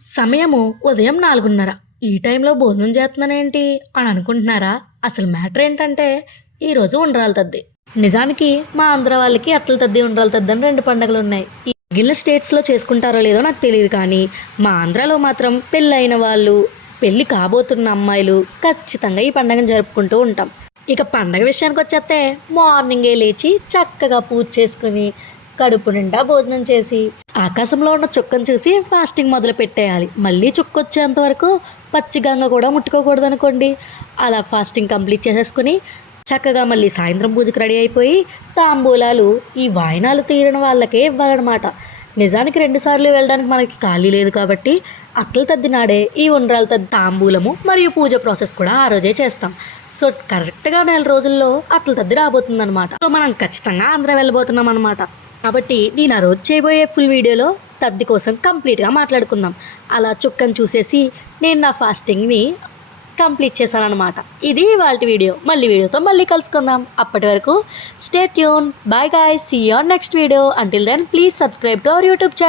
సమయము ఉదయం 4:30. ఈ టైంలో భోజనం చేస్తున్నానేంటి అని అనుకుంటున్నారా? అసలు మ్యాటర్ ఏంటంటే ఈరోజు ఉండ్రాల తద్ది. నిజానికి మా ఆంధ్ర వాళ్ళకి అట్ల తద్ది, ఉండ్రాల తద్ది అని 2 పండుగలున్నాయి. ఈ మిగిలిన స్టేట్స్‌లో చేసుకుంటారో లేదో నాకు తెలీదు కానీ, మా ఆంధ్రాలో మాత్రం పెళ్ళైన వాళ్ళు, పెళ్లి కాబోతున్న అమ్మాయిలు ఖచ్చితంగా ఈ పండుగను జరుపుకుంటూ ఉంటాం. ఇక పండగ విషయానికొచ్చేస్తే మార్నింగే లేచి చక్కగా పూజ చేసుకుని, కడుపు నిండా భోజనం చేసి, ఆకాశంలో ఉన్న చుక్కను చూసి ఫాస్టింగ్ మొదలు పెట్టేయాలి. మళ్ళీ చుక్కొచ్చేంత వరకు పచ్చిగంగ కూడా ముట్టుకోకూడదనుకోండి. అలా ఫాస్టింగ్ కంప్లీట్ చేసేసుకుని చక్కగా మళ్ళీ సాయంత్రం పూజకి రెడీ అయిపోయి తాంబూలాలు ఈ వాయినాలు తీరిన వాళ్ళకే ఇవ్వాలన్నమాట. నిజానికి 2 సార్లు వెళ్ళడానికి మనకి ఖాళీ లేదు కాబట్టి అట్ల తద్ది నాడే ఈ ఉండ్రాల తద్ది తాంబూలము మరియు పూజ ప్రాసెస్ కూడా ఆ రోజే చేస్తాం. సో కరెక్ట్గా 4 రోజుల్లో అట్ల తద్ది రాబోతుందన్నమాట. సో మనం ఖచ్చితంగా ఆంధ్ర వెళ్ళబోతున్నాం అనమాట. కాబట్టి నేను ఆ రోజు చేయబోయే ఫుల్ వీడియోలో తద్ది కోసం కంప్లీట్గా మాట్లాడుకుందాం. అలా చుక్కను చూసేసి నేను నా ఫాస్టింగ్ని కంప్లీట్ చేశానన్నమాట. ఇది ఇవాల్టి వీడియో. మళ్ళీ వీడియోతో మళ్ళీ కలుసుకుందాం. అప్పటి వరకు stay tune. Bye guys, see you on next video. Until then please subscribe to our YouTube channel.